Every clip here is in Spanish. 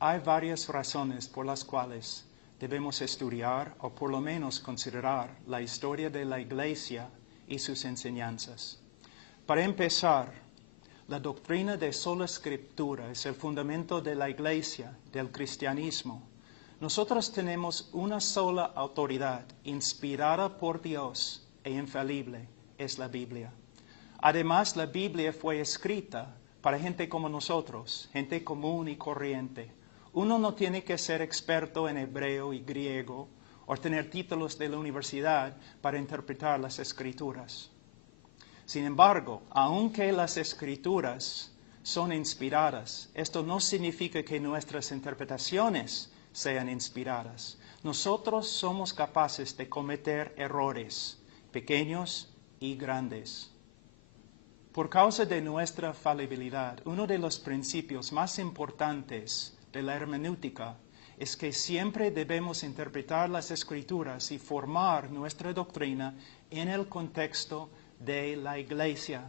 hay varias razones por las cuales debemos estudiar o por lo menos considerar la historia de la Iglesia y sus enseñanzas. Para empezar, la doctrina de sola Escritura es el fundamento de la Iglesia, del cristianismo. Nosotros tenemos una sola autoridad, inspirada por Dios e infalible, es la Biblia. Además, la Biblia fue escrita para gente como nosotros, gente común y corriente. Uno no tiene que ser experto en hebreo y griego o tener títulos de la universidad para interpretar las Escrituras. Sin embargo, aunque las Escrituras son inspiradas, esto no significa que nuestras interpretaciones sean inspiradas. Nosotros somos capaces de cometer errores, pequeños y grandes. Por causa de nuestra falibilidad, uno de los principios más importantes de la hermenéutica es que siempre debemos interpretar las Escrituras y formar nuestra doctrina en el contexto de la Iglesia.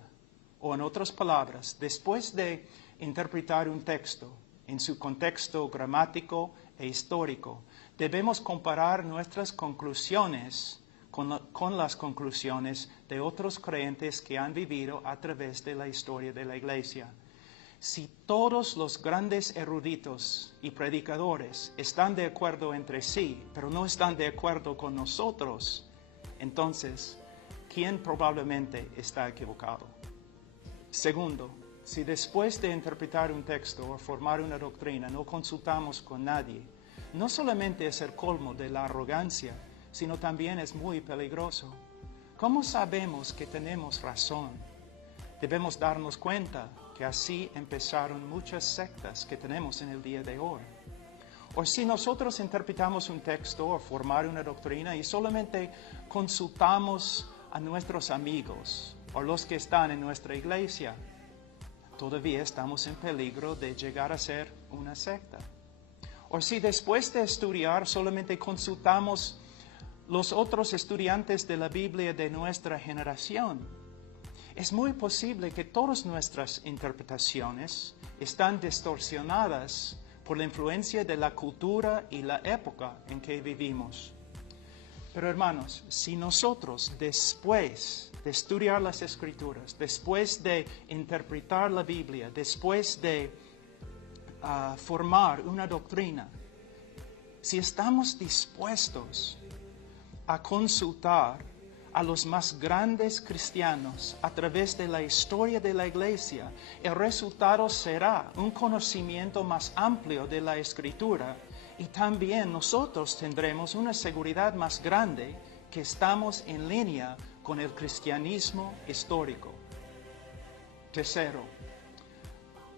O en otras palabras, después de interpretar un texto en su contexto gramático e histórico, debemos comparar nuestras conclusiones con las conclusiones de otros creyentes que han vivido a través de la historia de la Iglesia. Si todos los grandes eruditos y predicadores están de acuerdo entre sí, pero no están de acuerdo con nosotros, entonces, ¿quién probablemente está equivocado? Segundo, si después de interpretar un texto o formar una doctrina no consultamos con nadie, no solamente es el colmo de la arrogancia, sino también es muy peligroso. ¿Cómo sabemos que tenemos razón? Debemos darnos cuenta que así empezaron muchas sectas que tenemos en el día de hoy. O si nosotros interpretamos un texto o formar una doctrina y solamente consultamos a nuestros amigos o los que están en nuestra iglesia, todavía estamos en peligro de llegar a ser una secta. O si después de estudiar solamente consultamos los otros estudiantes de la Biblia de nuestra generación, es muy posible que todas nuestras interpretaciones están distorsionadas por la influencia de la cultura y la época en que vivimos. Pero hermanos, si nosotros después de estudiar las Escrituras, después de interpretar la Biblia, después de formar una doctrina, si estamos dispuestos a consultar a los más grandes cristianos a través de la historia de la Iglesia, el resultado será un conocimiento más amplio de la Escritura y también nosotros tendremos una seguridad más grande que estamos en línea con el cristianismo histórico. Tercero,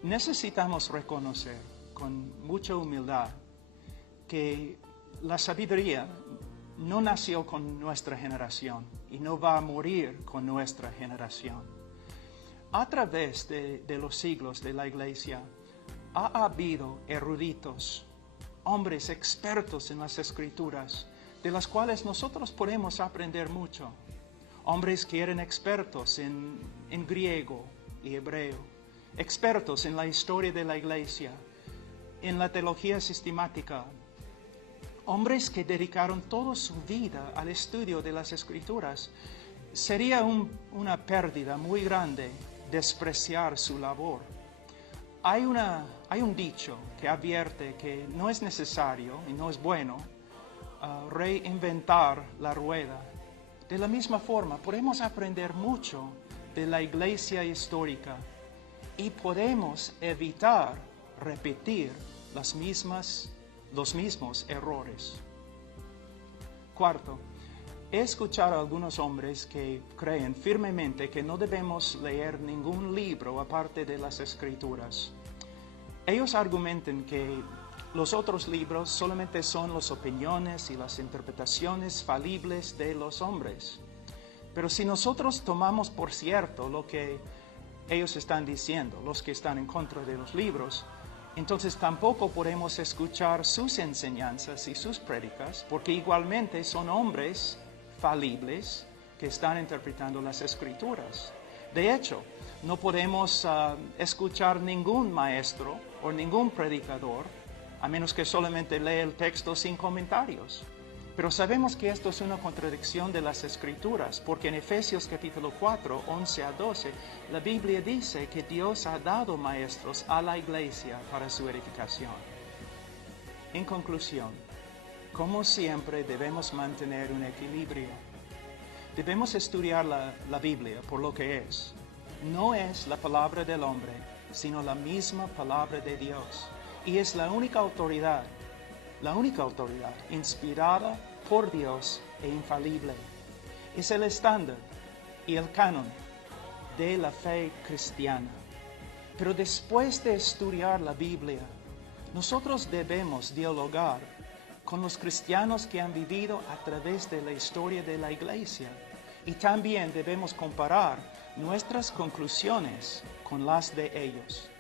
necesitamos reconocer con mucha humildad que la sabiduría no nació con nuestra generación y no va a morir con nuestra generación. A través de los siglos de la Iglesia ha habido eruditos, hombres expertos en las Escrituras, de las cuales nosotros podemos aprender mucho. Hombres que eran expertos en griego y hebreo, expertos en la historia de la Iglesia, en la teología sistemática, hombres que dedicaron toda su vida al estudio de las Escrituras. Sería una pérdida muy grande despreciar su labor. Hay un dicho que advierte que no es necesario y no es bueno reinventar la rueda. De la misma forma, podemos aprender mucho de la Iglesia histórica y podemos evitar repetir los mismos errores. Cuarto, he escuchado a algunos hombres que creen firmemente que no debemos leer ningún libro aparte de las Escrituras. Ellos argumentan que los otros libros solamente son las opiniones y las interpretaciones falibles de los hombres. Pero si nosotros tomamos por cierto lo que ellos están diciendo, los que están en contra de los libros, entonces tampoco podemos escuchar sus enseñanzas y sus prédicas, porque igualmente son hombres falibles que están interpretando las Escrituras. De hecho, no podemos escuchar ningún maestro o ningún predicador a menos que solamente lea el texto sin comentarios. Pero sabemos que esto es una contradicción de las Escrituras, porque en Efesios capítulo 4, 11 a 12, la Biblia dice que Dios ha dado maestros a la iglesia para su edificación. En conclusión, como siempre debemos mantener un equilibrio. Debemos estudiar la Biblia por lo que es. No es la palabra del hombre, sino la misma palabra de Dios. Y es la única autoridad inspirada por Dios e infalible. Es el estándar y el canon de la fe cristiana. Pero después de estudiar la Biblia, nosotros debemos dialogar con los cristianos que han vivido a través de la historia de la Iglesia. Y también debemos comparar nuestras conclusiones con las de ellos.